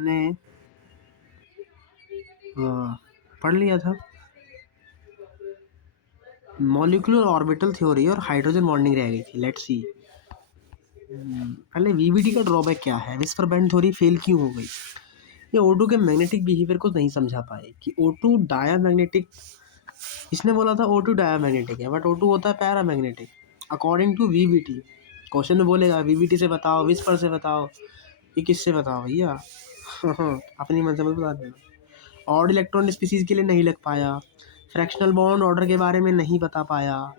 ने पढ़ लिया था मॉलिक्यूलर ऑर्बिटल थ्योरी और हाइड्रोजन बॉन्डिंग रह गई थी। लेट्स सी पहले वीवीटी का ड्रॉबैक क्या है, विस्पर बैंड थ्योरी फेल क्यों हो गई। ये O2 के मैग्नेटिक बिहेवियर को नहीं समझा पाए कि O2 डायामैग्नेटिक, इसने बोला था O2 डायामैग्नेटिक है बट O2 होता है paramagnetic according to VVT. Question में बोलेगा वीवीटी से बताओ, विस्पर से बताओ, ये किससे बताओ भैया अपनी मन से मत बता देना। ऑड इलेक्ट्रॉन स्पीसीज के लिए नहीं लग पाया, फ्रैक्शनल बॉन्ड ऑर्डर के बारे में नहीं बता पाया,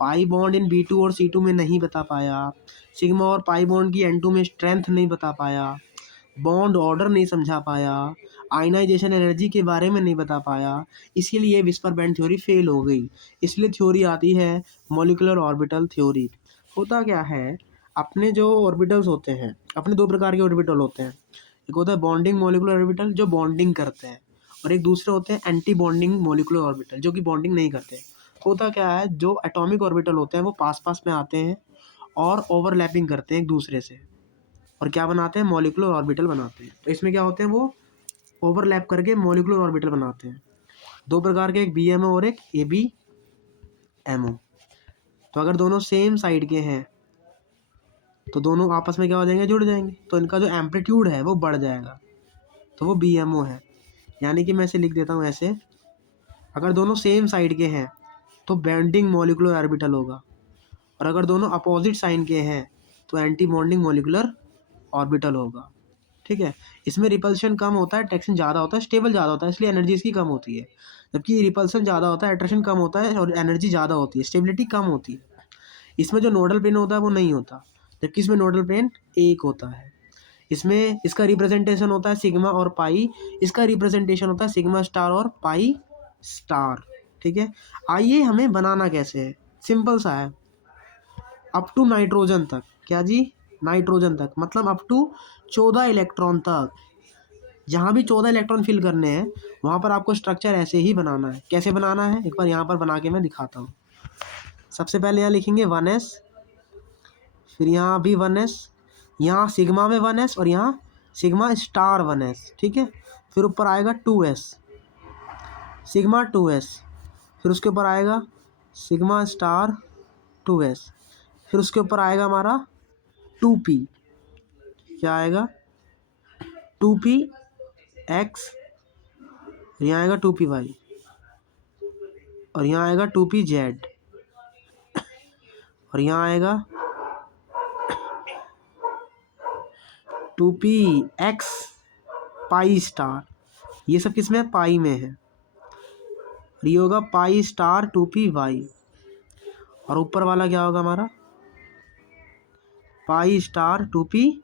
पाई बॉन्ड इन B2 और C2 में नहीं बता पाया, सिग्मा और पाई बॉन्ड की N2 में स्ट्रेंथ नहीं बता पाया, बॉन्ड ऑर्डर नहीं समझा पाया, आयनाइजेशन एनर्जी के बारे में नहीं बता पाया, इसीलिए विस्पर बैंड थ्योरी फेल हो गई। इसलिए थ्योरी आती है मॉलिक्यूलर ऑर्बिटल थ्योरी। होता क्या है, अपने जो ऑर्बिटल्स होते हैं, अपने दो प्रकार के ऑर्बिटल होते हैं। एक होता है बॉन्डिंग मॉलिक्यूलर ऑर्बिटल जो बॉन्डिंग करते हैं, और एक दूसरे होते हैं एंटी बॉन्डिंग मॉलिक्यूलर ऑर्बिटल जो कि बॉन्डिंग नहीं करते। होता क्या है, जो एटॉमिक ऑर्बिटल होते हैं वो पास पास में आते हैं और ओवरलैपिंग करते हैं एक दूसरे से, और क्या बनाते हैं, मॉलिक्यूलर ऑर्बिटल बनाते हैं। तो इसमें क्या होते हैं, वो ओवरलैप करके मॉलिक्यूलर ऑर्बिटल बनाते हैं। दो प्रकार के, एक BMO और एक ABMO। तो अगर दोनों सेम साइड के हैं तो दोनों आपस में क्या हो जाएंगे, जुड़ जाएंगे, तो इनका जो एम्पलीट्यूड है वो बढ़ जाएगा, तो वो BMO है। यानी कि मैं इसे लिख देता हूँ ऐसे, अगर दोनों सेम साइड के हैं तो बॉन्डिंग मॉलिक्यूलर ऑर्बिटल होगा, और अगर दोनों अपोजिट साइन के हैं तो एंटी बॉन्डिंग मॉलिक्यूलर ऑर्बिटल होगा। ठीक है, इसमें रिपल्शन कम होता है, अट्रैक्शन ज़्यादा होता है, स्टेबल ज़्यादा होता है, इसलिए एनर्जी इसकी कम होती है। जबकि रिपल्सन ज़्यादा होता है, अट्रैक्शन कम होता है और एनर्जी ज़्यादा होती है, स्टेबिलिटी कम होती है। इसमें जो नोडल प्लेन होता है वो नहीं होता, जबकि इसमें नोडल प्लेन एक होता है। इसमें इसका रिप्रेजेंटेशन होता है सिग्मा और पाई, इसका रिप्रेजेंटेशन होता है सिग्मा स्टार और पाई स्टार। ठीक है, आइए हमें बनाना कैसे है, सिंपल सा है। अप टू नाइट्रोजन तक, क्या जी, नाइट्रोजन तक, मतलब अप टू 14 इलेक्ट्रॉन तक, जहाँ भी 14 इलेक्ट्रॉन फिल करने हैं वहाँ पर आपको स्ट्रक्चर ऐसे ही बनाना है। कैसे बनाना है, एक बार यहाँ पर बना के मैं दिखाता हूँ। सबसे पहले यहाँ लिखेंगे 1s, फिर यहाँ भी 1s, यहाँ सिग्मा में 1s और यहाँ सिग्मा स्टार 1s। ठीक है, फिर ऊपर आएगा 2s, सिग्मा 2s, फिर उसके ऊपर आएगा सिग्मा स्टार 2s, फिर उसके ऊपर आएगा हमारा 2p, क्या आएगा 2px, यहाँ आएगा 2py, और यहाँ आएगा 2pz, और यहाँ आएगा 2px पाई स्टार। ये सब किस में है, पाई में है। और ये होगा पाई स्टार 2py, और ऊपर वाला क्या होगा हमारा, पाई स्टार 2pz।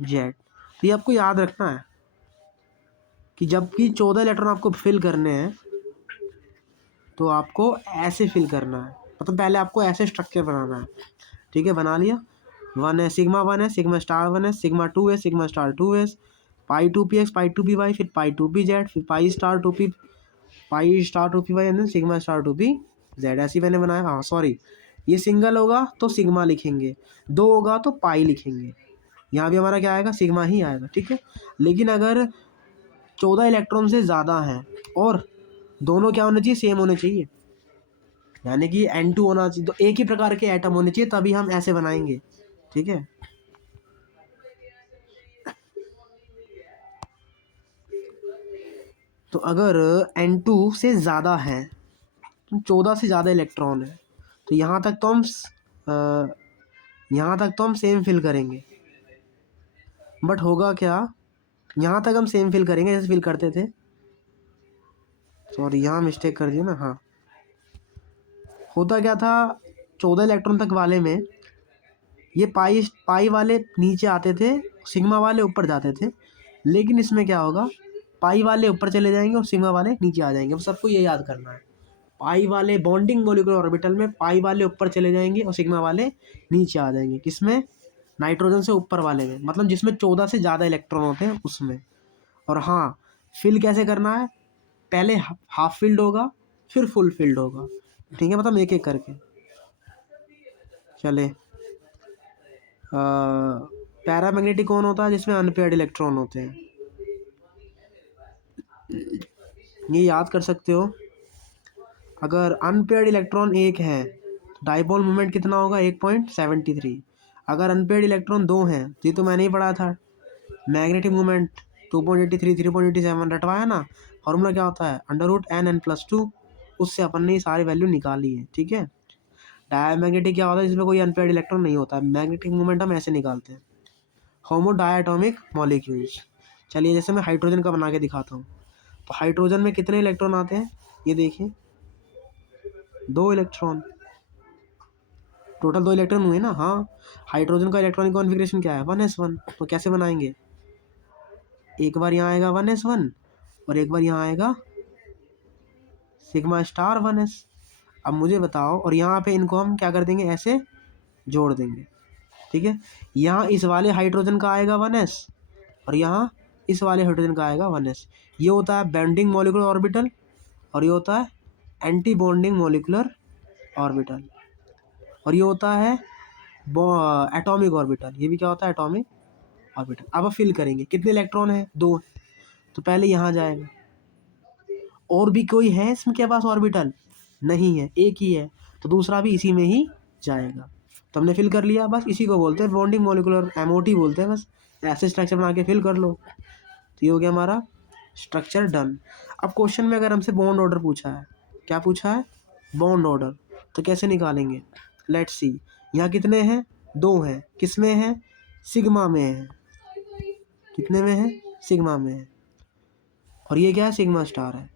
तो ये आपको याद रखना है कि जबकि 14 इलेक्ट्रॉन आपको फिल करने हैं तो आपको ऐसे फिल करना है, मतलब पहले आपको ऐसे स्ट्रक्चर बनाना है। ठीक है, बना लिया। 1 है, सिग्मा 1 है, सिग्मा स्टार 1 है, सिग्मा 2 है, सिग्मा स्टार 2s, पाई 2px, पाई 2py, फिर पाई 2pz, फिर pi star 2py and sigma star 2pz। ऐसे मैंने बनाया। हाँ सॉरी, ये सिंगल होगा तो सिग्मा लिखेंगे, दो होगा तो पाई लिखेंगे। यहाँ भी हमारा क्या आएगा, सिग्मा ही आएगा। ठीक है, लेकिन अगर 14 इलेक्ट्रॉन से ज़्यादा हैं और दोनों क्या होने चाहिए, सेम होने चाहिए, यानी कि N2 होना चाहिए, तो एक ही प्रकार के एटम होने चाहिए, तभी हम ऐसे बनाएंगे। ठीक है, तो अगर N2 से ज़्यादा है, 14 से ज़्यादा इलेक्ट्रॉन है, तो यहाँ तक तो हम सेम फिल करेंगे। बट होगा क्या, यहाँ तक हम सेम फिल करेंगे जैसे फिल करते थे। सॉरी, यहाँ मिस्टेक कर दिया ना। हाँ, होता क्या था, 14 इलेक्ट्रॉन तक वाले में ये पाई वाले नीचे आते थे, सिग्मा वाले ऊपर जाते थे। लेकिन इसमें क्या होगा, पाई वाले ऊपर चले जाएंगे और सिग्मा वाले नीचे आ जाएंगे। सबको ये याद करना है, पाई वाले बॉन्डिंग मॉलिक्यूलर ऑर्बिटल में पाई वाले ऊपर चले जाएंगे और सिग्मा वाले नीचे आ जाएंगे। किसमें, नाइट्रोजन से ऊपर वाले में, मतलब जिसमें 14 से ज़्यादा इलेक्ट्रॉन होते हैं उसमें। और हाँ, फिल कैसे करना है, पहले हाफ फिल्ड होगा फिर फुल फिल्ड होगा। ठीक है, मतलब एक एक करके चले। पैरामैग्नेटिक कौन होता है, जिसमें अनपेयर्ड इलेक्ट्रॉन होते हैं। ये याद कर सकते हो, अगर अनपेयर्ड इलेक्ट्रॉन एक है तो डाइपोल मोमेंट कितना होगा 1.73। अगर अनपेयर्ड इलेक्ट्रॉन दो हैं तो ये तो मैंने ही पढ़ा था, मैग्नेटिक मोमेंट 2.83 3.87 रटवाया ना। फॉर्मूला क्या होता है √n n+2, उससे अपन ने ये सारी वैल्यू निकाली है, ठीक है। डायमैग्नेटिक क्या होता है जिसमें कोई अनपेयर्ड इलेक्ट्रॉन नहीं होता है, मैग्नेटिक मोमेंट हम ऐसे निकालते हैं। होमो डायटोमिक मॉलिक्यूल्स, चलिए जैसे मैं हाइड्रोजन का बना के दिखाता हूँ। तो हाइड्रोजन में कितने इलेक्ट्रॉन आते हैं, ये देखिए 2 इलेक्ट्रॉन, टोटल 2 इलेक्ट्रॉन हुए ना। हाँ, हाइड्रोजन का इलेक्ट्रॉनिक कॉन्फ़िगरेशन क्या है 1s1। तो कैसे बनाएंगे, एक बार यहाँ आएगा 1s1 और एक बार यहाँ आएगा सिग्मा स्टार 1s। अब मुझे बताओ, और यहाँ पे इनको हम क्या कर देंगे, ऐसे जोड़ देंगे, ठीक है। यहाँ इस वाले हाइड्रोजन का आएगा 1s और यहाँ इस वाले हाइड्रोजन का आएगा 1s। ये होता है बॉन्डिंग मॉलिक्यूलर ऑर्बिटल और ये होता है एंटी बॉन्डिंग मॉलिक्यूलर ऑर्बिटल, और ये होता है एटॉमिक ऑर्बिटल। ये भी क्या होता है, एटॉमिक ऑर्बिटल। अब फिल करेंगे, कितने इलेक्ट्रॉन है 2, तो पहले यहाँ जाएगा। और भी कोई है इसमें के पास ऑर्बिटल, नहीं है, एक ही है, तो दूसरा भी इसी में ही जाएगा। तो हमने फिल कर लिया, बस इसी को बोलते हैं बॉन्डिंग मॉलिक्यूलर, MOT बोलते हैं। बस ऐसे स्ट्रक्चर बना के फिल कर लो, तो ये हो गया हमारा स्ट्रक्चर डन। अब क्वेश्चन में अगर हमसे बॉन्ड ऑर्डर पूछा है, क्या पूछा है, बॉन्ड ऑर्डर, तो कैसे निकालेंगे, लेट्स सी। यहाँ कितने हैं, 2 हैं, किस में है, सिग्मा में है, कितने में है, सिग्मा में है, और ये क्या है, सिग्मा स्टार है।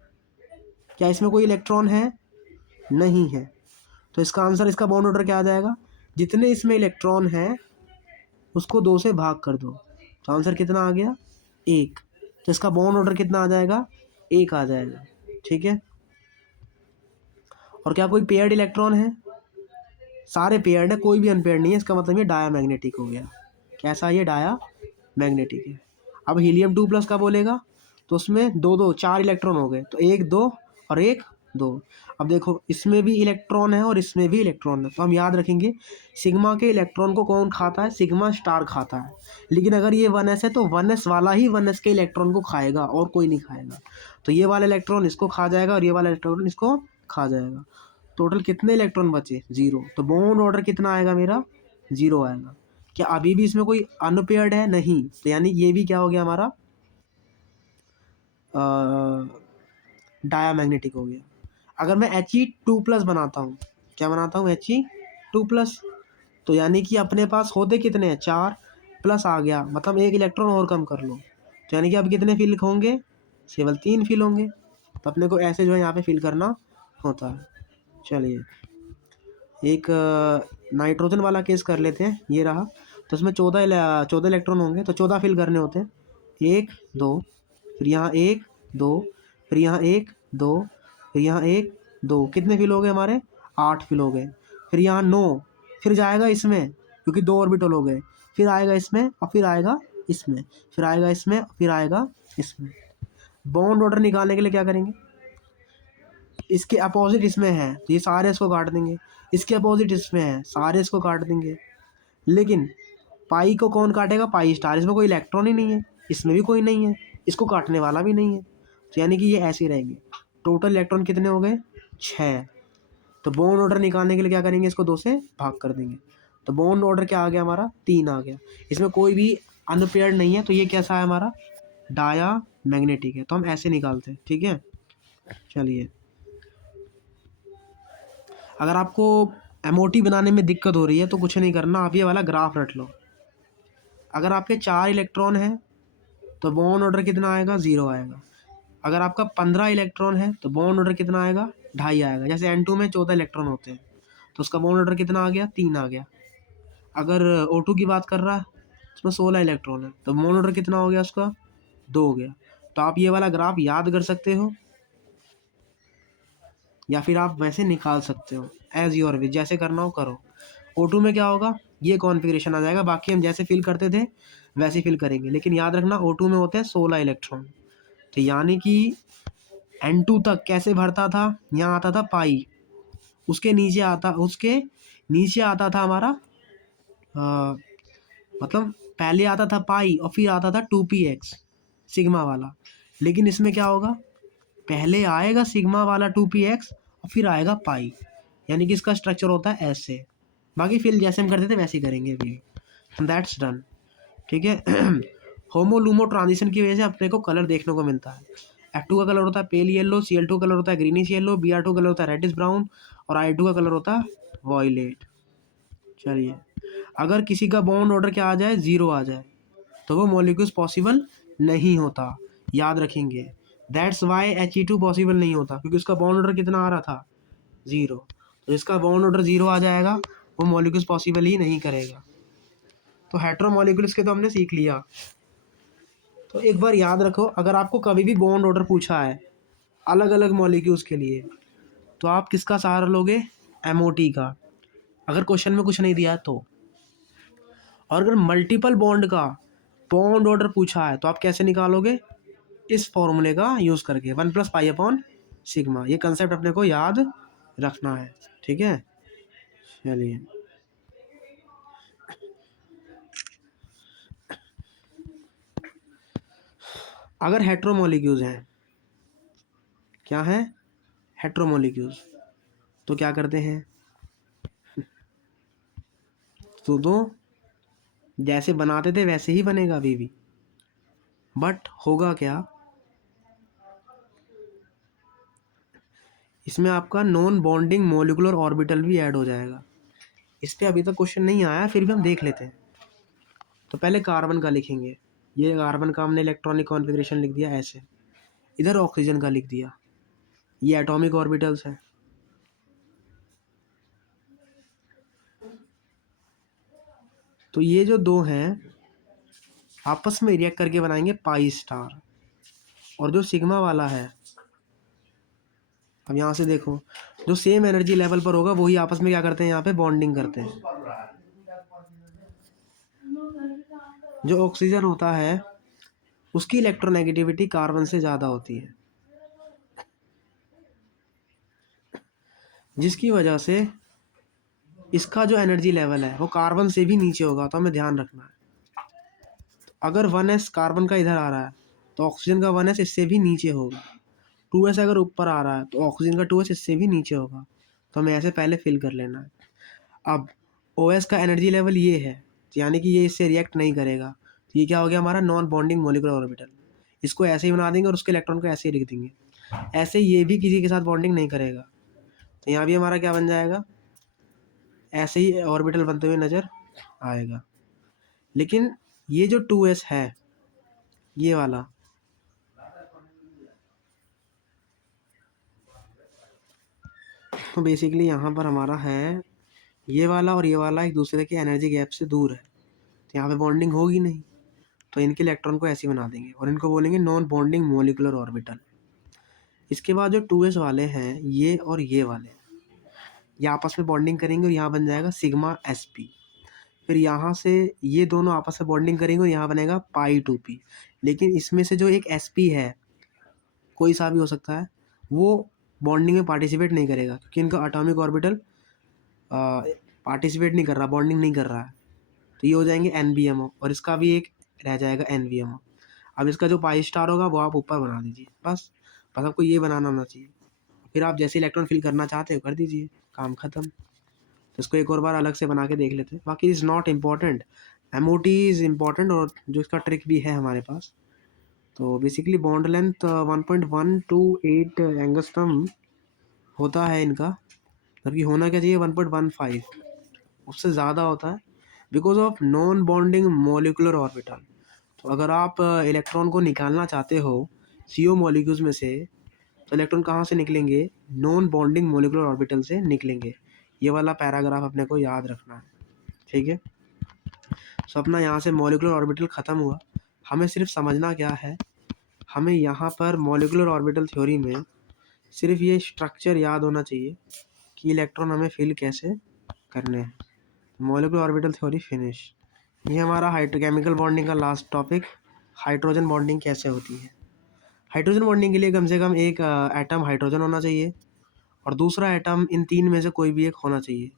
क्या इसमें कोई इलेक्ट्रॉन है, नहीं है, तो इसका आंसर, इसका बॉन्ड ऑर्डर क्या आ जाएगा, जितने इसमें इलेक्ट्रॉन हैं उसको 2 से भाग कर दो, तो आंसर कितना आ गया, 1। तो इसका बॉन्ड ऑर्डर कितना आ जाएगा, 1 आ जाएगा, ठीक है। और क्या कोई पेयर्ड इलेक्ट्रॉन है, सारे पेयर्ड है, कोई भी अनपेयर्ड नहीं है, इसका मतलब ये डायामैग्नेटिक हो गया। कैसा, ये डायामैग्नेटिक है। अब हीलियम 2+ का बोलेगा तो उसमें 2 2 4 इलेक्ट्रॉन हो गए, तो 1 2 और 1 2। अब देखो इसमें भी इलेक्ट्रॉन है और इसमें भी इलेक्ट्रॉन है, तो हम याद रखेंगे सिग्मा के इलेक्ट्रॉन को कौन खाता है, सिग्मा स्टार खाता है। लेकिन अगर ये 1s है तो 1s वाला ही 1s के इलेक्ट्रॉन को खाएगा और कोई नहीं खाएगा। तो ये वाला इलेक्ट्रॉन इसको खा जाएगा और ये वाला इलेक्ट्रॉन इसको खा जाएगा। टोटल कितने इलेक्ट्रॉन बचे, 0। तो बॉन्ड ऑर्डर कितना आएगा मेरा, 0 आएगा। क्या अभी भी इसमें कोई अनपेयर्ड है, नहीं, तो यानी ये भी क्या हो गया हमारा, डायामैग्नेटिक हो गया। अगर मैं He2+ बनाता हूँ, क्या बनाता हूँ, He2+, तो यानी कि अपने पास होते कितने हैं, 4 प्लस आ गया, मतलब 1 इलेक्ट्रॉन और कम कर लो, तो यानी कि अब कितने फिल होंगे, केवल 3 फिल होंगे। तो अपने को ऐसे जो है यहाँ पे फिल करना होता है। चलिए एक नाइट्रोजन वाला केस कर लेते हैं, ये रहा। तो उसमें 14 इलेक्ट्रॉन होंगे, तो 14 फिल करने होते हैं, 1 2, फिर यहाँ 1 2, फिर यहाँ 1 2, फिर यहाँ 1 2, कितने फिल हो गए हमारे, 8 फिल हो गए। फिर यहाँ 9, फिर जाएगा इसमें क्योंकि 2 ऑर्बिटल हो गए, फिर आएगा इसमें और फिर आएगा इसमें, फिर आएगा इसमें और फिर आएगा इसमें। बॉन्ड ऑर्डर निकालने के लिए क्या करेंगे, इसके अपोजिट इसमें है तो ये सारे इसको काट देंगे, इसके अपोजिट इसमें है, सारे इसको काट देंगे। लेकिन पाई को कौन काटेगा, पाई स्टार, इसमें कोई इलेक्ट्रॉन ही नहीं है, इसमें भी कोई नहीं है, इसको काटने वाला भी नहीं है, तो यानी कि ये ऐसे ही रहेंगे। टोटल इलेक्ट्रॉन कितने हो गए, 6। तो बॉन्ड ऑर्डर निकालने के लिए क्या करेंगे, इसको 2 से भाग कर देंगे, तो बॉन्ड ऑर्डर क्या आ गया हमारा, 3 आ गया। इसमें कोई भी अनपेयर्ड नहीं है, तो ये कैसा है हमारा, डाया मैग्नेटिक है। तो हम ऐसे निकालते हैं, ठीक है। चलिए अगर आपको MOT बनाने में दिक्कत हो रही है तो कुछ नहीं करना, आप ये वाला ग्राफ रट लो। अगर आपके 4 इलेक्ट्रॉन हैं तो बॉन्ड ऑर्डर कितना आएगा, 0 आएगा। अगर आपका 15 इलेक्ट्रॉन है तो बॉन्ड ऑर्डर कितना आएगा, 2.5 आएगा। जैसे N2 में 14 इलेक्ट्रॉन होते हैं तो उसका बॉन्ड ऑर्डर कितना आ गया, 3 आ गया। अगर O2 की बात कर रहा है उसमें 16 इलेक्ट्रॉन है तो बॉन्ड ऑर्डर कितना हो गया उसका, 2 हो गया। तो आप ये वाला ग्राफ याद कर सकते हो या फिर आप वैसे निकाल सकते हो, एज योर विश, जैसे करना हो करो। O2 में क्या होगा, ये कॉन्फ़िगरेशन आ जाएगा, बाकी हम जैसे फिल करते थे वैसे फिल करेंगे। लेकिन याद रखना O2 में होते हैं 16 इलेक्ट्रॉन, तो यानी कि N2 तक कैसे भरता था, यहाँ आता था पाई, उसके नीचे आता था हमारा मतलब पहले आता था पाई और फिर आता था 2px सिग्मा वाला। लेकिन इसमें क्या होगा, पहले आएगा सिग्मा वाला 2px और फिर आएगा पाई, यानी कि इसका स्ट्रक्चर होता है ऐसे। बाकी फिल जैसे हम करते थे वैसे ही करेंगे अभी, दैट्स डन। ठीक है। होमोलूमो ट्रांजिशन की वजह से अपने को कलर देखने को मिलता है। F2 का कलर होता है पेल येलो, Cl2 कलर होता है ग्रीनिश येलो, Br2 कलर होता है रेडिश ब्राउन और I2 का कलर होता है वॉयलेट। चलिए, अगर किसी का बॉन्ड ऑर्डर क्या आ जाए, 0 आ जाए, तो वो मॉलिक्यूल्स पॉसिबल नहीं होता, याद रखेंगे। दैट्स वाई He2 पॉसिबल नहीं होता, क्योंकि उसका बॉन्ड ऑर्डर कितना आ रहा था, 0। तो जिसका बॉन्ड ऑर्डर 0 आ जाएगा वो मॉलिक्यूल्स पॉसिबल ही नहीं करेगा। तो हेटेरो मॉलिक्यूल्स के तो हमने सीख लिया। तो एक बार याद रखो, अगर आपको कभी भी बॉन्ड ऑर्डर पूछा है अलग अलग मॉलिक्यूल्स के लिए, तो आप किसका सहारा लोगे, MOT का, अगर क्वेश्चन में कुछ नहीं दिया है तो। और अगर मल्टीपल बॉन्ड का बॉन्ड ऑर्डर पूछा है तो आप कैसे निकालोगे, इस फॉर्मूले का यूज़ करके 1+π/σ। ये कंसेप्ट अपने को याद रखना है, ठीक है। चलिए, अगर हेट्रोमोलिक्यूल्स हैं, क्या है, हेट्रोमोलिक्यूल्स, तो क्या करते हैं, तो जैसे बनाते थे वैसे ही बनेगा अभी भी, बट होगा क्या, इसमें आपका नॉन बॉन्डिंग मोलिकुलर ऑर्बिटल भी ऐड हो जाएगा। इस पर अभी तक क्वेश्चन नहीं आया, फिर भी हम देख लेते हैं। तो पहले कार्बन का लिखेंगे, ये कार्बन का हमने इलेक्ट्रॉनिक कॉन्फ़िगरेशन लिख दिया ऐसे, इधर ऑक्सीजन का लिख दिया, ये एटॉमिक ऑर्बिटल्स है। तो ये जो दो हैं आपस में रिएक्ट करके बनाएंगे पाई स्टार। और जो सिग्मा वाला है, अब यहाँ से देखो, जो सेम एनर्जी लेवल पर होगा वही आपस में क्या करते हैं, यहाँ पे बॉन्डिंग करते हैं। जो ऑक्सीजन होता है उसकी इलेक्ट्रोनेगेटिविटी कार्बन से ज़्यादा होती है, जिसकी वजह से इसका जो एनर्जी लेवल है वो कार्बन से भी नीचे होगा। तो हमें ध्यान रखना है, अगर 1s कार्बन का इधर आ रहा है तो ऑक्सीजन का 1s इससे भी नीचे होगा। 2s अगर ऊपर आ रहा है तो ऑक्सीजन का 2s इससे भी नीचे होगा। तो हमें ऐसे पहले फिल कर लेना है। अब OS का एनर्जी लेवल ये है, यानी कि ये इससे रिएक्ट नहीं करेगा। तो ये क्या हो गया हमारा नॉन बॉन्डिंग मोलिकुलर ऑर्बिटल। इसको ऐसे ही बना देंगे और उसके इलेक्ट्रॉन को ऐसे ही लिख देंगे। ऐसे ये भी किसी के साथ बॉन्डिंग नहीं करेगा, तो यहाँ भी हमारा क्या बन जाएगा, ऐसे ही ऑर्बिटल बनते हुए नज़र आएगा। लेकिन ये जो 2s है, ये वाला, तो बेसिकली यहाँ पर हमारा है ये वाला और ये वाला एक दूसरे के एनर्जी गैप से दूर है, तो यहाँ पे बॉन्डिंग होगी नहीं। तो इनके इलेक्ट्रॉन को ऐसे ही बना देंगे और इनको बोलेंगे नॉन बॉन्डिंग मोलिकुलर ऑर्बिटल। इसके बाद जो 2s वाले हैं, ये और ये वाले, ये आपस में बॉन्डिंग करेंगे और यहाँ बन जाएगा सिग्मा sp। फिर यहाँ से ये दोनों आपस में बॉन्डिंग करेंगे और यहाँ बनेगा पाई 2p। लेकिन इसमें से जो एक sp है, कोई सा भी हो सकता है, वो बॉन्डिंग में पार्टिसिपेट नहीं करेगा, क्योंकि इनका एटॉमिक ऑर्बिटल पार्टिसिपेट नहीं कर रहा, बॉन्डिंग नहीं कर रहा है। तो ये हो जाएंगे NBMO और इसका भी एक रह जाएगा NVMO। अब इसका जो पाई स्टार होगा वो आप ऊपर बना दीजिए, बस आपको ये बनाना होना चाहिए। फिर आप जैसे इलेक्ट्रॉन फिल करना चाहते हो कर दीजिए, काम ख़त्म। तो इसको एक और बार अलग से बना के देख लेते हैं। बाकी is not important, MOT is important, और जो इसका ट्रिक भी है हमारे पास। तो बेसिकली बॉन्ड लेंथ 1.128 एंगस्ट्रॉम होता है इनका, जबकि होना क्या चाहिए 1.15, उससे ज़्यादा होता है, because of non bonding molecular orbital. तो अगर आप इलेक्ट्रॉन को निकालना चाहते हो CO मॉलिक्यूल्स में से, तो इलेक्ट्रॉन कहाँ से निकलेंगे, नॉन बॉन्डिंग मोलिकुलर ऑर्बिटल से निकलेंगे। ये वाला पैराग्राफ अपने को याद रखना है, ठीक है। सो अपना यहाँ से मॉलिकुलर ऑर्बिटल ख़त्म हुआ। हमें सिर्फ समझना क्या है, हमें यहाँ पर मॉलिकुलर ऑर्बिटल थ्योरी में सिर्फ ये स्ट्रक्चर याद होना चाहिए कि इलेक्ट्रॉन हमें फिल कैसे करने हैं। Molecular orbital theory finish. ये हमारा हाइड्रोकेमिकल बॉन्डिंग का लास्ट टॉपिक, हाइड्रोजन बॉन्डिंग कैसे होती है। हाइड्रोजन बॉन्डिंग के लिए कम से कम एक एटम हाइड्रोजन होना चाहिए और दूसरा एटम इन तीन में से कोई भी एक होना चाहिए,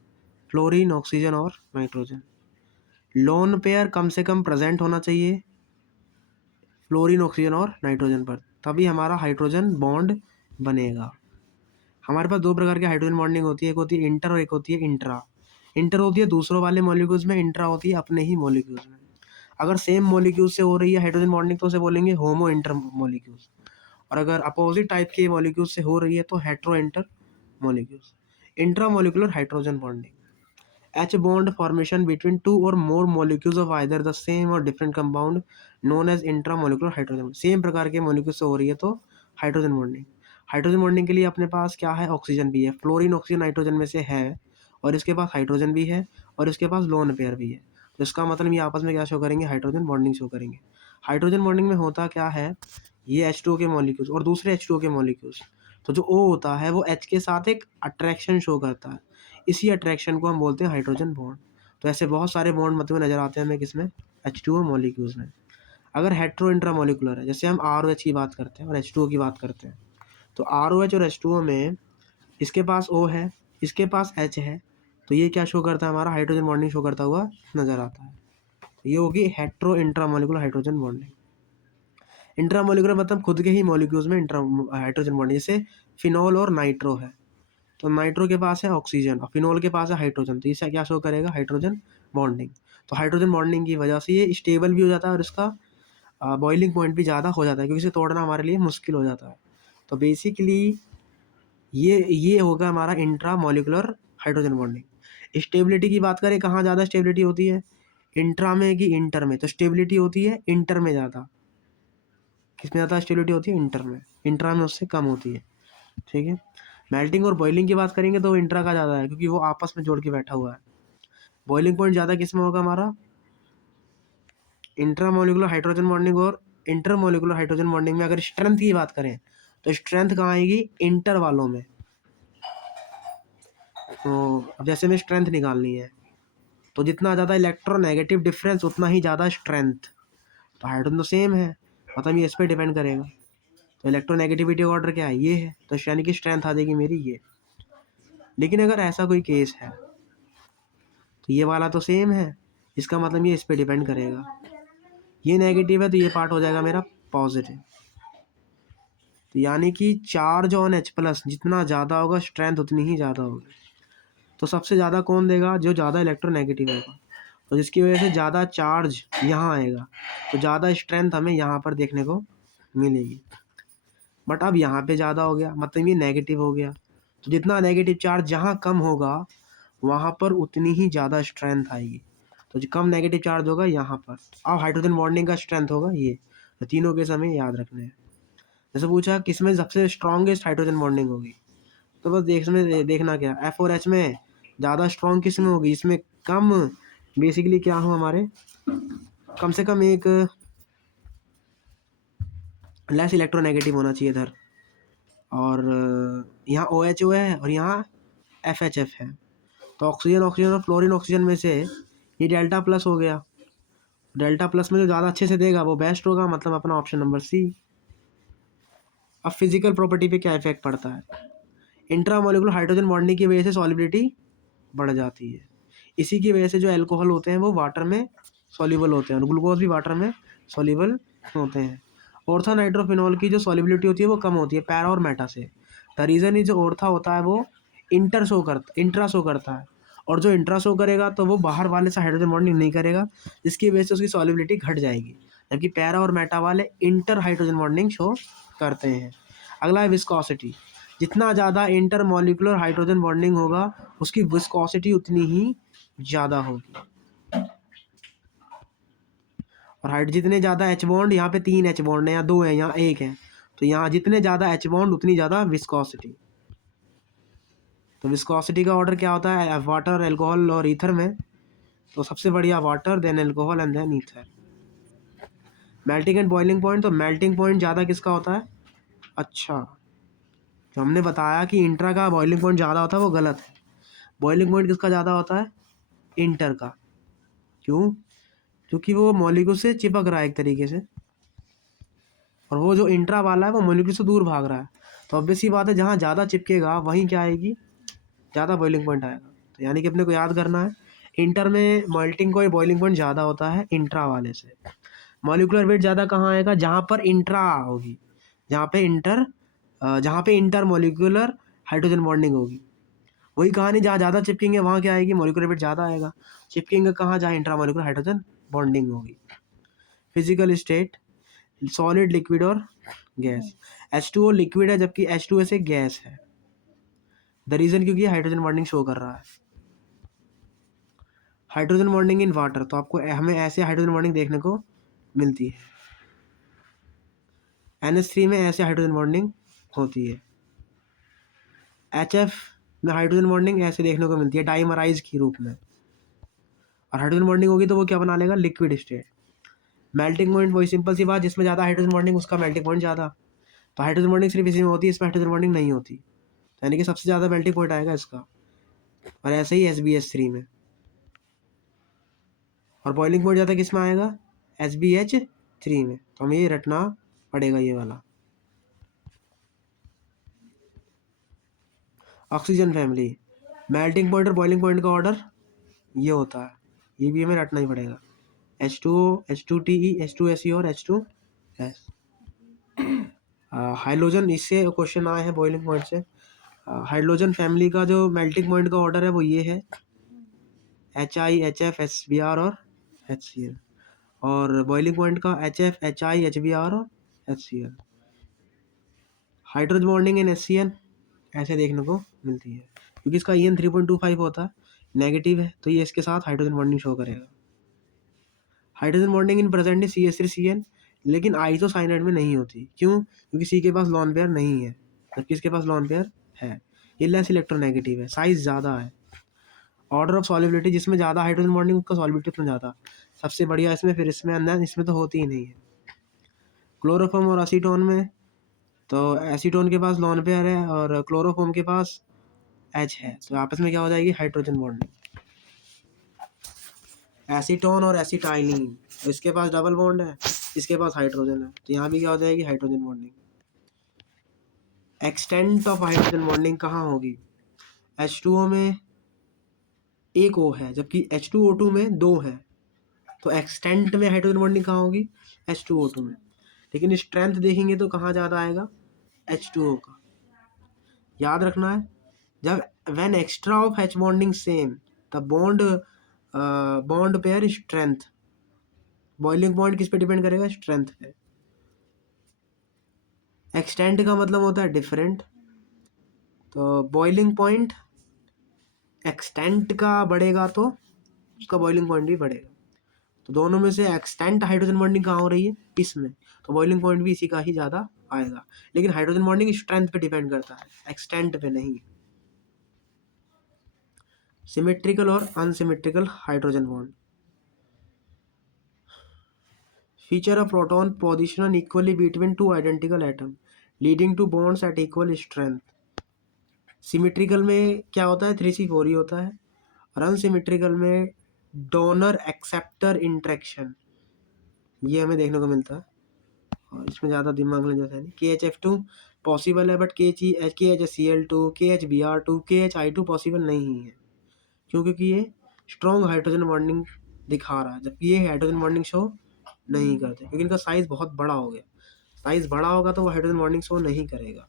फ्लोरीन, ऑक्सीजन और नाइट्रोजन। लोन पेयर कम से कम प्रेजेंट होना चाहिए फ्लोरीन, ऑक्सीजन और नाइट्रोजन पर, तभी हमारा हाइड्रोजन बॉन्ड बनेगा। हमारे पास दो प्रकार की हाइड्रोजन बॉन्डिंग होती है, एक होती है इंटर और एक होती है इंट्रा। इंटर होती है दूसरों वाले मॉलिक्यूल्स में, इंट्रा होती है अपने ही मॉलिक्यूल्स में। अगर सेम मॉलिक्यूल से हो रही है हाइड्रोजन बॉन्डिंग तो उसे बोलेंगे होमो इंटर मॉलिक्यूल्स, और अगर अपोजिट टाइप के मॉलिक्यूल से हो रही है तो hetero inter molecules. Intra molecular hydrogen bonding, H bond formation between two or more molecules of either the same or different compound known as intramolecular hydrogen bond। Same प्रकार के molecule से हो रही है तो हाइड्रोजन बॉन्डिंग। हाइड्रोजन बॉन्डिंग के लिए अपने पास क्या है, ऑक्सीजन भी है, फ्लोरीन ऑक्सीजन नाइट्रोजन में से है, और इसके पास हाइड्रोजन भी है, और इसके पास लोन पेयर भी है। तो इसका मतलब ये आपस में क्या शो करेंगे, हाइड्रोजन बॉन्डिंग शो करेंगे। हाइड्रोजन बॉन्डिंग में होता क्या है, ये H2O के मॉलिक्यूल्स और दूसरे H2O के मॉलिक्यूल्स, तो जो O होता है वो H के साथ एक अट्रैक्शन शो करता है, इसी अट्रैक्शन को हम बोलते हैं हाइड्रोजन बॉन्ड। तो ऐसे बहुत सारे बॉन्ड मतलब नज़र आते हैं हमें किसमें, H2O मॉलिक्यूल्स में। अगर हेट्रो इंट्रामोलिकुलर है, जैसे हम ROH की बात करते हैं और H2O की बात करते हैं, तो ROH और H2O में इसके पास O है, इसके पास H है, तो ये क्या शो करता है, हमारा हाइड्रोजन बॉन्डिंग शो करता हुआ नज़र आता है। ये होगी hetero intramolecular hydrogen bonding. Intramolecular मतलब खुद के ही मॉलिक्यूल्स में इंट्रा हाइड्रोजन बॉन्डिंग, जैसे फिनॉल और नाइट्रो है, तो नाइट्रो के पास है ऑक्सीजन और फिनोल के पास है हाइड्रोजन, तो इससे क्या शो करेगा, हाइड्रोजन बॉन्डिंग। तो हाइड्रोजन बॉन्डिंग की वजह से ये स्टेबल भी हो जाता है और इसका बॉइलिंग पॉइंट भी ज़्यादा हो जाता है, क्योंकि इसे तोड़ना हमारे लिए मुश्किल हो जाता है। तो बेसिकली ये होगा हमारा intra molecular hydrogen bonding. Stability की बात करें, कहाँ ज़्यादा स्टेबिलिटी होती है, इंट्रा में कि इंटर में, तो स्टेबिलिटी होती है इंटर में ज़्यादा। किस में ज़्यादा स्टेबिलिटी होती है, इंटर में, इंट्रा में उससे कम होती है। ठीक है। मेल्टिंग और बॉइलिंग की बात करेंगे तो इंट्रा का ज़्यादा है, क्योंकि वो आपस में जोड़ के बैठा हुआ है। बॉइलिंग पॉइंट ज़्यादा किस में होगा हमारा, इंट्रामोलिकुलर हाइड्रोजन बॉन्डिंग और इंटरमोलिकुलर हाइड्रोजन बॉन्डिंग में। अगर स्ट्रेंथ की बात करें तो स्ट्रेंथ कहाँ आएगी, इंटर वालों में। तो अब जैसे में स्ट्रेंथ निकालनी है, तो जितना ज़्यादा इलेक्ट्रोनेगेटिव डिफरेंस उतना ही ज़्यादा स्ट्रेंथ। तो हाइड्रोजन तो सेम है, मतलब ये इस पर डिपेंड करेगा। तो इलेक्ट्रोनेगेटिविटी का ऑर्डर क्या है, ये है, तो यानी कि स्ट्रेंथ आ जाएगी मेरी ये। लेकिन अगर ऐसा कोई केस है तो ये वाला तो सेम है, इसका मतलब ये इस पर डिपेंड करेगा। ये नेगेटिव है तो ये पार्ट हो जाएगा मेरा पॉजिटिव। तो यानी कि चार्ज ऑन H प्लस जितना ज़्यादा होगा स्ट्रेंथ उतनी ही ज़्यादा होगी। तो सबसे ज़्यादा कौन देगा, जो ज़्यादा इलेक्ट्रोनेगेटिव होगा, तो जिसकी वजह से ज़्यादा चार्ज यहाँ आएगा, तो ज़्यादा स्ट्रेंथ हमें यहाँ पर देखने को मिलेगी। बट अब यहाँ पे ज़्यादा हो गया, मतलब ये नेगेटिव हो गया, तो जितना नेगेटिव चार्ज जहाँ कम होगा वहाँ पर उतनी ही ज़्यादा स्ट्रेंथ आएगी। तो जो कम नेगेटिव चार्ज होगा यहाँ पर, अब हाइड्रोजन बॉन्डिंग का स्ट्रेंथ होगा ये। तो तीनों केस हमें याद रखने हैं। जैसे पूछा किस में सबसे स्ट्रॉन्गेस्ट हाइड्रोजन बॉन्डिंग होगी, तो बस देखना क्या, F और H में ज़्यादा स्ट्रॉन्ग किस में होगी, इसमें कम, बेसिकली क्या हो हमारे, कम से कम एक लेस इलेक्ट्रोनेगेटिव होना चाहिए इधर, और यहाँ OHO है और यहाँ FHF है। तो ऑक्सीजन और फ्लोरीन ऑक्सीजन में से ये डेल्टा प्लस हो गया। डेल्टा प्लस में जो ज़्यादा अच्छे से देगा वो बेस्ट होगा, मतलब अपना ऑप्शन नंबर सी। अब फिजिकल प्रॉपर्टी पे क्या इफेक्ट पड़ता है, इंट्रामोलिकुलर हाइड्रोजन बॉन्डिंग की वजह से सॉलिबिलिटी बढ़ जाती है। इसी की वजह से जो अल्कोहल होते हैं वो वाटर में सॉल्युबल होते हैं और ग्लूकोज भी वाटर में सॉल्युबल होते हैं। ऑर्था नाइट्रोफिनॉल की जो सॉल्युबिलिटी होती है वो कम होती है पैरा और मेटा से। द रीज़न इज, जो ऑर्था होता है वो इंट्रा शो करता है, और जो इंट्रा शो करेगा तो वो बाहर वाले से हाइड्रोजन बॉन्डिंग नहीं करेगा, जिसकी वजह से उसकी सॉल्युबिलिटी घट जाएगी, जबकि पैरा और मेटा वाले इंटर हाइड्रोजन बॉन्डिंग शो करते हैं। अगला है विस्कोसिटी। जितना ज़्यादा इंटर मॉलिकुलर हाइड्रोजन बॉन्डिंग होगा उसकी विस्कोसिटी उतनी ही ज़्यादा होगी। और हाइट जितने ज़्यादा एच बॉन्ड, यहाँ पे 3 एच बॉन्ड है, यहाँ 2 है, यहाँ 1 है, तो यहाँ जितने ज़्यादा एच बॉन्ड उतनी ज़्यादा विस्कोसिटी। तो विस्कोसिटी का ऑर्डर क्या होता है, वाटर, एल्कोहल और ईथर में, तो सबसे बढ़िया water, then alcohol and then ether. Melting and boiling point, तो मेल्टिंग पॉइंट ज़्यादा किसका होता है, अच्छा, जो हमने बताया कि इंट्रा का बॉइलिंग पॉइंट ज़्यादा होता है वो गलत है। बॉइलिंग पॉइंट किसका ज़्यादा होता है, इंटर का। क्यों, क्योंकि वो मॉलिक्यूल से चिपक रहा है एक तरीके से, और वो जो इंट्रा वाला है वो मॉलिक्यूल से दूर भाग रहा है। तो ऑब्वियस सी बात है, जहाँ ज़्यादा चिपकेगा वहीं क्या आएगी, ज़्यादा बॉइलिंग पॉइंट आएगा। तो यानी कि अपने को याद करना है, इंटर में मेल्टिंग को बॉइलिंग पॉइंट ज़्यादा होता है इंट्रा वाले से। मॉलिक्यूलर वेट ज़्यादा कहाँ आएगा, जहाँ पर इंट्रा होगी, जहाँ पे इंटर जहाँ पे इंटरमोलिकुलर हाइड्रोजन बॉन्डिंग होगी। वही कहानी, जहाँ ज़्यादा चिपकेंगे वहाँ क्या आएगी, मोलिकुलर वेट ज़्यादा आएगा। चिपकेंगे कहाँ, जहाँ इंट्रामोलिकुलर हाइड्रोजन बॉन्डिंग होगी। फिजिकल स्टेट, सॉलिड, लिक्विड और गैस। H2O लिक्विड है जबकि H2S एक गैस है। द रीज़न क्योंकि हाइड्रोजन बॉन्डिंग शो कर रहा है। हाइड्रोजन बॉन्डिंग इन वाटर, तो आपको हमें ऐसे हाइड्रोजन बॉन्डिंग देखने को मिलती है। NH3 में ऐसे हाइड्रोजन बॉन्डिंग होती है। HF में हाइड्रोजन बॉन्डिंग ऐसे देखने को मिलती है डाइमराइज के रूप में। और हाइड्रोजन बॉन्डिंग होगी तो वो क्या बना लेगा, लिक्विड स्टेट। मेल्टिंग पॉइंट, वही सिंपल सी बात, जिसमें ज़्यादा हाइड्रोजन बॉन्डिंग उसका मेल्टिंग पॉइंट ज़्यादा। तो हाइड्रोजन बॉन्डिंग सिर्फ इसी में होती है, इसमें हाइड्रोजन बॉन्डिंग नहीं होती, यानी कि सबसे ज़्यादा मेल्टिंग पॉइंट आएगा इसका। और ऐसे ही SbH3 में। और बॉइलिंग पॉइंट ज़्यादा किस में आएगा, SbH3 में। तो हमें ये रटना पड़ेगा ये वाला। ऑक्सीजन फैमिली, मेल्टिंग पॉइंट और बॉइलिंग पॉइंट का ऑर्डर ये होता है, ये भी हमें रटना ही पड़ेगा। H2O, H2TE, H2Se और H2S। हाइड्रोजन, इससे क्वेश्चन आए हैं बॉइलिंग पॉइंट से। हाइड्रोजन फैमिली का जो मेल्टिंग पॉइंट का ऑर्डर है वो ये है, HI, HF, SBr और HCl। और बॉइलिंग पॉइंट का HF, HI, HBr और HCl। हाइड्रोजन बॉन्डिंग इन HCl ऐसे देखने को मिलती है, क्योंकि इसका EN 3.25 होता है, नेगेटिव है, तो ये इसके साथ हाइड्रोजन बॉन्डिंग शो करेगा। Hydrogen bonding in present CH3CN, लेकिन आइसोसाइनाइड में नहीं होती। क्यों, क्योंकि C के पास लॉन पेयर नहीं है, जबकि इसके पास लॉन पेयर है। ये लेस इलेक्ट्रोनेगेटिव है, साइज ज़्यादा है। ऑर्डर ऑफ सॉल्युबिलिटी, जिसमें ज़्यादा हाइड्रोजन बॉन्डिंग उसका सॉल्युबिलिटी उतना ज़्यादा, सबसे बढ़िया इसमें, फिर इसमें अंदर, इसमें तो होती ही नहीं है। क्लोरोफॉर्म और एसीटोन में, तो एसीटोन के पास लॉन पेयर है और क्लोरोफॉर्म के पास H है, तो आपस में क्या हो जाएगी, हाइड्रोजन बॉन्डिंग। एसीटोन और एसिटाइलिन, तो इसके पास डबल बॉन्ड है, इसके पास हाइड्रोजन है, तो यहाँ भी क्या हो जाएगी, hydrogen bonding. Extent of hydrogen bonding कहाँ होगी, H2O में एक O है जबकि H2O2 में 2 है, तो एक्सटेंट में हाइड्रोजन बॉन्डिंग कहाँ होगी, H2O2 में। लेकिन स्ट्रेंथ देखेंगे तो कहाँ ज़्यादा आएगा, H2O का। याद रखना है, जब when extra off H bonding same, the bond pair strength. Boiling point किस पे डिपेंड करेगा, स्ट्रेंथ पे। एक्सटेंट का मतलब होता है डिफरेंट, तो बॉइलिंग पॉइंट एक्सटेंट का बढ़ेगा तो उसका बॉइलिंग पॉइंट भी बढ़ेगा। तो दोनों में से एक्सटेंट हाइड्रोजन बॉन्डिंग कहाँ हो रही है, इसमें, तो बॉइलिंग पॉइंट भी इसी का ही ज़्यादा आएगा। लेकिन हाइड्रोजन बॉन्डिंग स्ट्रेंथ पे डिपेंड करता है, एक्सटेंट पे नहीं। सिमेट्रिकल और unsymmetrical hydrogen bond. Feature a proton position equally between two identical atom leading to bonds at equal strength. Symmetrical में क्या होता है, 3C4 होता है, और अनसिमेट्रिकल में डोनर एक्सेप्टर इंटरेक्शन, ये हमें देखने को मिलता है। और इसमें ज़्यादा दिमाग लेने जैसा नहीं। KHF2 पॉसिबल है, but KHCl2, KHBr2, KHI2 possible नहीं है। क्यों, क्योंकि ये स्ट्रॉन्ग हाइड्रोजन बॉन्डिंग दिखा रहा है, जबकि ये हाइड्रोजन बॉन्डिंग शो नहीं करते, क्योंकि इनका साइज़ बहुत बड़ा हो गया। साइज़ बड़ा होगा तो वो हाइड्रोजन बॉन्डिंग शो नहीं करेगा।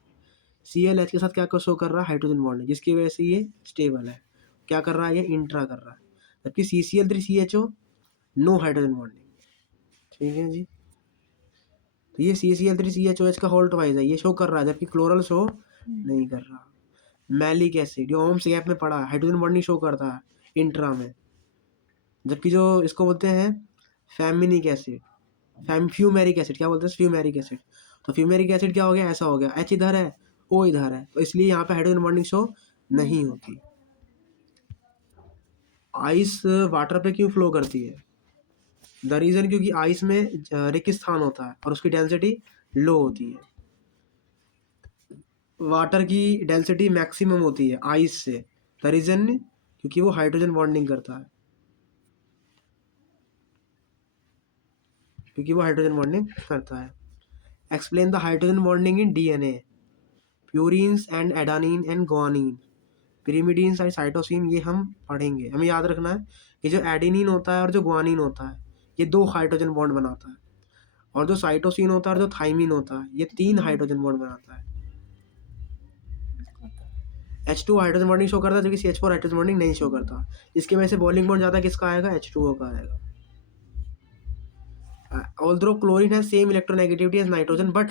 ClH के साथ क्या शो कर रहा है, हाइड्रोजन बॉन्डिंग, जिसकी वजह से ये स्टेबल है। क्या कर रहा है, ये इंट्रा कर रहा है। जबकि CCl3CHO नो हाइड्रोजन बॉन्डिंग। ठीक है जी, तो ये CCl3CHOH का होल्ट वाइज है, ये शो कर रहा है, जबकि क्लोरल शो नहीं कर रहा। मैलिक एसिड, ये ओम्स गैप में पड़ा है, हाइड्रोजन बॉन्डिंग शो करता है इंट्रा में, जबकि जो इसको बोलते हैं फैमिनिक एसिड, फ्यूमेरिक एसिड, क्या बोलते हैं, फ्यूमेरिक एसिड। तो फ्यूमेरिक एसिड क्या हो गया, ऐसा हो गया, H इधर है, O इधर है, तो इसलिए यहाँ पे हाइड्रोजन बॉन्डिंग शो नहीं होती। आइस वाटर पे क्यों फ्लो करती है, द रीज़न क्योंकि आइस में रिक्त स्थान होता है और उसकी डेंसिटी लो होती है। वाटर की डेंसिटी मैक्सिमम होती है आइस से, द रीज़न क्योंकि वो हाइड्रोजन बॉन्डिंग करता है, क्योंकि वो हाइड्रोजन बॉन्डिंग करता है। Explain the hydrogen bonding in DNA, purines and adenine and guanine, pyrimidines and cytosine, ये हम पढ़ेंगे। हमें याद रखना है कि जो एडेनिन होता है और जो गुआनिन होता है, ये 2 हाइड्रोजन बॉन्ड बनाता है, और जो साइटोसिन होता है और जो थाइमिन होता है, ये 3 हाइड्रोजन बॉन्ड बनाता है। H2 हाइड्रोजन बॉन्डिंग शो करता है जबकि CH4 हाइड्रोजन बॉन्डिंग नहीं शो करता। इसकी वजह से बॉइलिंग पॉइंट ज़्यादा किसका आएगा, H2O का आएगा। Although chlorine has same electronegativity as nitrogen, but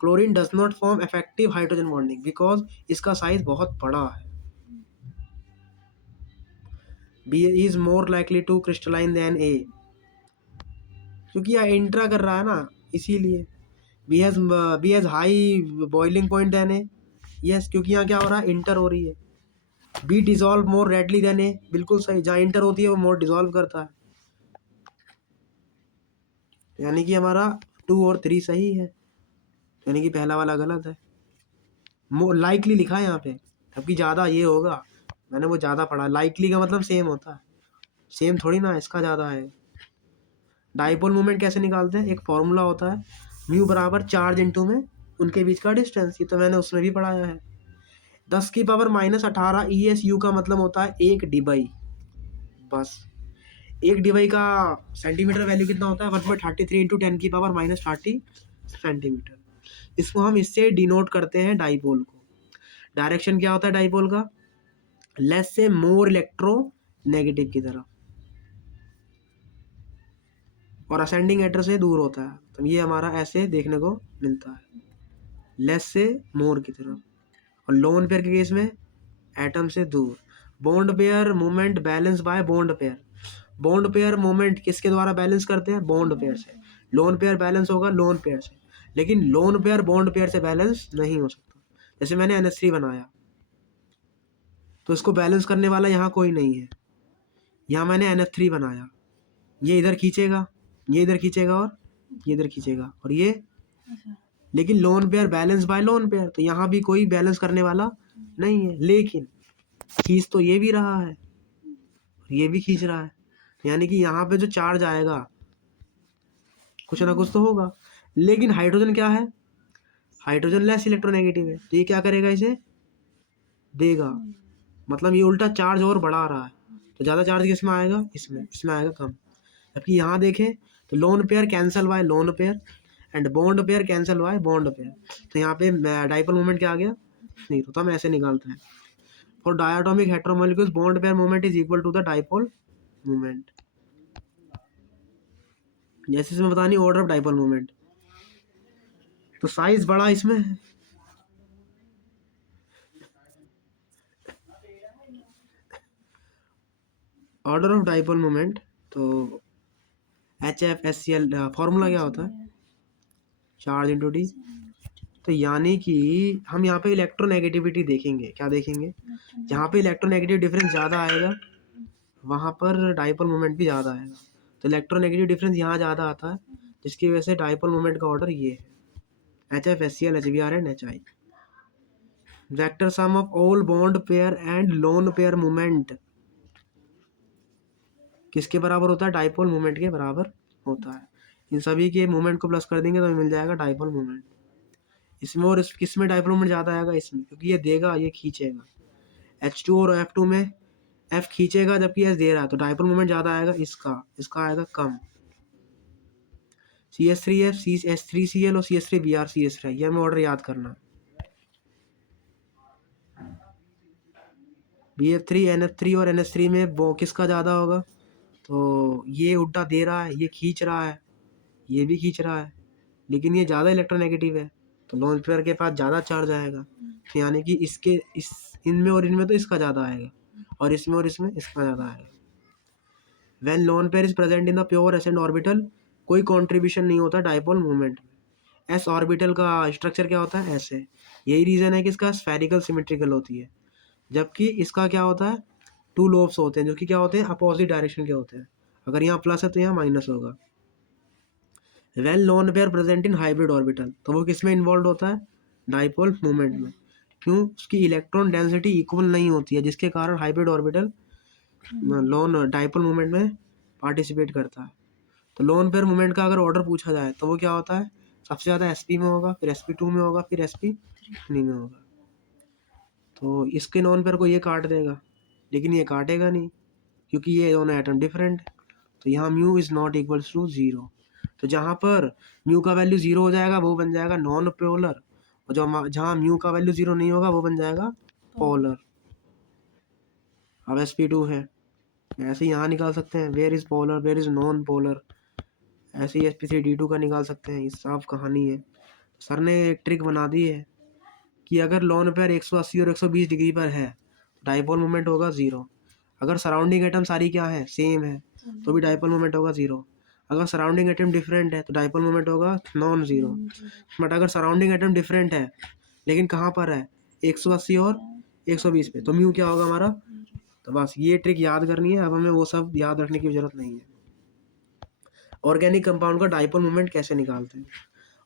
chlorine does not form effective hydrogen bonding because इसका साइज बहुत बड़ा है। B is more likely to crystalline than A, क्योंकि यह इंट्रा कर रहा है ना, इसीलिए। B has high boiling point than A, yes, क्योंकि यहाँ क्या हो रहा है, इंटर हो रही है। B dissolve more readily than A, बिल्कुल सही, जहाँ इंटर होती है वो मोर डिजोल्व करता है। यानी कि हमारा 2 और 3 सही है, यानी कि पहला वाला गलत है। लाइकली लिखा है यहाँ पे, जबकि ज़्यादा ये होगा, मैंने वो ज़्यादा पढ़ा। लाइकली का मतलब सेम होता है, सेम थोड़ी ना, इसका ज़्यादा है। डाइपोल मोमेंट कैसे निकालते हैं, एक फॉर्मूला होता है, म्यू बराबर चार्ज इंटू में उनके बीच का डिस्टेंस। ये तो मैंने उसमें भी पढ़ाया है। 10 की पावर -18 ESU का मतलब होता है 1 डिबाई। बस 1 डिबाई का सेंटीमीटर वैल्यू कितना होता है, 1.33 इंटू 10 की पावर -30 सेंटीमीटर। इसको हम इससे डिनोट करते हैं डाइपोल को। डायरेक्शन क्या होता है डाइपोल का, लेस से मोर इलेक्ट्रो नेगेटिव की तरफ, और असेंडिंग एटर से दूर होता है। तो ये हमारा ऐसे देखने को मिलता है, लेस से मोर की तरफ। और लोन पेयर के केस में एटम से दूर। Bond pair movement balance bye bond pair. Bond pair movement किसके द्वारा बैलेंस करते हैं, बॉन्ड पेयर से। लोन पेयर बैलेंस होगा लोन पेयर से, लेकिन लोन पेयर बॉन्ड पेयर से बैलेंस नहीं हो सकता। जैसे मैंने NH3 बनाया तो इसको बैलेंस करने वाला यहाँ कोई नहीं है। यहाँ मैंने NH3 बनाया, ये इधर खींचेगा, ये इधर खींचेगा, और ये इधर खींचेगा, और ये, लेकिन lone pair balance bye lone pair, तो यहाँ भी कोई बैलेंस करने वाला नहीं है। लेकिन खींच तो ये भी रहा है, ये भी खींच रहा है, यानी कि यहाँ पे जो चार्ज आएगा कुछ ना कुछ तो होगा। लेकिन हाइड्रोजन क्या है, हाइड्रोजन लेस इलेक्ट्रोनेगेटिव है, तो ये क्या करेगा, इसे देगा, मतलब ये उल्टा चार्ज और बढ़ा रहा है। तो ज़्यादा चार्ज किसमें आएगा, इसमें आएगा कम। जबकि यहाँ देखें तो lone pair cancel bye lone pair and bond pair cancel bye bond pair, तो यहाँ पे डाइपोल मोमेंट क्या आ गया, नहीं, तो हम ऐसे निकालते हैं। For diatomic heteromolecules bond pair moment is equal to the dipole moment. जैसे इसमें बतानी ऑर्डर ऑफ डाइपोल मोमेंट, तो साइज बड़ा इसमें है, ऑर्डर ऑफ डाइपोल मोमेंट। तो HFSCl फॉर्मूला क्या होता है, चार्ज इंटू डी। तो यानी कि हम यहाँ पे इलेक्ट्रोनेगेटिविटी देखेंगे, क्या देखेंगे, जहाँ पे इलेक्ट्रोनेगेटिव डिफरेंस ज़्यादा आएगा वहाँ पर डाइपोल मोमेंट भी ज़्यादा आएगा। तो इलेक्ट्रोनेगेटिव डिफरेंस यहाँ ज़्यादा आता है, जिसकी वजह से डाइपोल मोमेंट का ऑर्डर ये है, HFSCl HBr and HI। Vector sum of all bond pair and lone pair moment किसके बराबर होता है, डाइपोल मोमेंट के बराबर होता है। इन सभी के मोमेंट को प्लस कर देंगे तो मिल जाएगा डाइपोल मोमेंट। इसमें और किसमें डाइपोल मोमेंट ज़्यादा आएगा, इसमें, क्योंकि ये देगा, ये खींचेगा। H2 और F2 में F खींचेगा जबकि S दे रहा है, तो डाइपोल मोमेंट ज़्यादा आएगा इसका आएगा कम। CH3F CH3Cl और CH3Br CH3, ये हमें ऑर्डर याद करना है। BF3 NF3 और NH3 में वो किसका ज़्यादा होगा, तो ये उल्टा दे रहा है, ये खींच रहा है, ये भी खींच रहा है, लेकिन ये ज़्यादा इलेक्ट्रोनेगेटिव है, तो लोन पेयर के पास ज़्यादा चार्ज आएगा। तो यानी कि इनमें और इनमें तो इसका ज़्यादा आएगा, और इसमें इसका ज़्यादा आएगा। When lone pair is present in the pure S and orbital, कोई कॉन्ट्रीब्यूशन नहीं होता डाइपोल मूवमेंट में। एस ऑर्बिटल का स्ट्रक्चर क्या होता है, ऐसे। यही रीज़न है कि इसका स्फेरिकल सिमेट्रिकल होती है, जबकि इसका क्या होता है, 2 लोब्स होते हैं, जो कि क्या होते हैं, अपोजिट डायरेक्शन के होते हैं। अगर यहाँ प्लस है तो यहाँ माइनस होगा। When lone pair present in hybrid orbital, तो वो किस में इन्वॉल्व होता है, डाइपोल मूवमेंट में। क्यों, उसकी इलेक्ट्रॉन डेंसिटी इक्वल नहीं होती है, जिसके कारण hybrid orbital loan dipole movement में पार्टिसिपेट करता है। तो लोन पेयर मूवमेंट का अगर ऑर्डर पूछा जाए तो वो क्या होता है, सबसे ज़्यादा SP में होगा, फिर SP2 में होगा, फिर SP3 में होगा। तो इसके नॉन पेयर को ये काट देगा, लेकिन ये काटेगा नहीं, क्योंकि ये दोनों एटम डिफरेंट। तो यहाँ mu is not equals to 0। तो जहाँ पर म्यू का वैल्यू 0 हो जाएगा वो बन जाएगा नॉन पोलर, और जो जहाँ म्यू का वैल्यू 0 नहीं होगा वो बन जाएगा पोलर। अब sp2 है, ऐसे यहाँ निकाल सकते हैं where is polar, where is non polar, ऐसे ही sp3d2 का निकाल सकते हैं। ये साफ कहानी है। सर ने एक ट्रिक बना दी है कि अगर लोन पेयर 180 और 120 डिग्री पर है डाइपोल मोमेंट होगा 0। अगर सराउंडिंग एटम सारी क्या है, सेम है, तो भी डाइपोल मोमेंट होगा 0। अगर सराउंडिंग एटम डिफरेंट है तो डाइपोल मोमेंट होगा नॉन जीरो। बट अगर सराउंडिंग एटम डिफरेंट है लेकिन कहाँ पर है, 180 और 120 पे, तो म्यू क्या होगा हमारा। तो बस ये ट्रिक याद करनी है, अब हमें वो सब याद रखने की जरूरत नहीं है। ऑर्गेनिक कंपाउंड का डाइपोल मोमेंट कैसे निकालते हैं।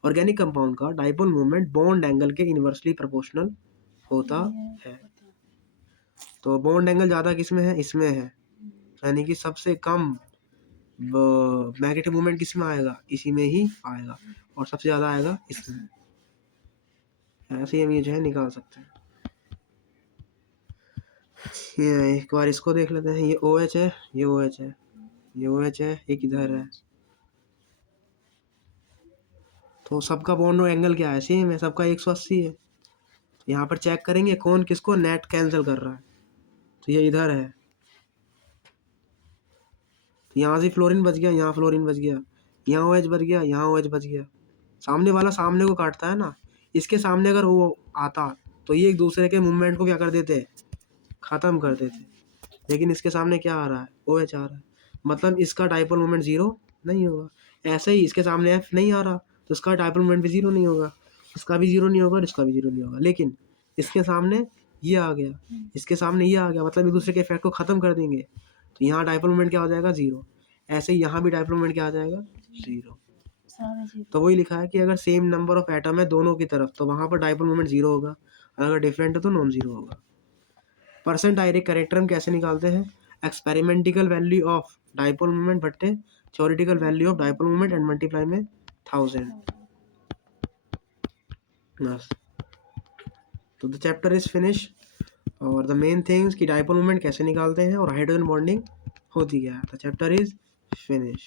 ऑर्गेनिक कंपाउंड का डाइपोल मोमेंट बॉन्ड एंगल के इनवर्सली प्रोपोर्शनल होता है। तो बॉन्ड एंगल ज़्यादा किस में है, इसमें है, यानी कि सबसे कम मैग्नेटिक मोमेंट किस में आएगा, इसी में ही आएगा, और सबसे ज़्यादा आएगा इसमें। ऐसे ही हम ये जो है निकाल सकते हैं। ये एक बार इसको देख लेते हैं। ये OH है, ये OH है, ये OH है, एक इधर है। तो सबका बॉन्ड एंगल क्या है, सेम है, सबका 180 है। यहाँ पर चेक करेंगे कौन किसको नेट कैंसिल कर रहा है। तो ये इधर है, तो यहाँ से फ्लोरीन बच गया, यहाँ फ्लोरीन बच गया, यहाँ OH बच गया, यहाँ OH बच गया। सामने वाला सामने को काटता है ना, इसके सामने अगर वो आता तो ये एक दूसरे के मूवमेंट को क्या कर देते, ख़त्म कर देते। लेकिन इसके सामने क्या आ रहा है, OH आ रहा है, मतलब इसका डाइपोल मोमेंट 0 नहीं होगा। ऐसे ही इसके सामने F नहीं आ रहा तो इसका डाइपोल मोमेंट भी 0 नहीं होगा, इसका भी 0 नहीं होगा और इसका भी 0 नहीं होगा। लेकिन इसके सामने ये आ गया, इसके सामने ये आ गया, मतलब एक दूसरे के इफेक्ट को ख़त्म कर देंगे। तो यहाँ डाइपोल मोमेंट क्या हो जाएगा, 0। ऐसे ही यहाँ भी डाइपोल मोमेंट क्या आ जाएगा, 0। तो वही लिखा है कि अगर सेम नंबर ऑफ एटम है दोनों की तरफ तो वहाँ पर डाइपोल मोमेंट 0 होगा, अगर डिफरेंट है तो नॉन जीरो होगा। परसेंट डायरेक्ट करेक्टर हम कैसे निकालते हैं, एक्सपेरिमेंटिकल वैल्यू ऑफ डाइपोल मोमेंट बट्टे theoretical value of dipole moment and multiply में 1000। बस, तो द चैप्टर इज फिनिश। और द मेन थिंग्स कि डाइपोल मोमेंट कैसे निकालते हैं और हाइड्रोजन बॉन्डिंग होती क्या है। The chapter is finish.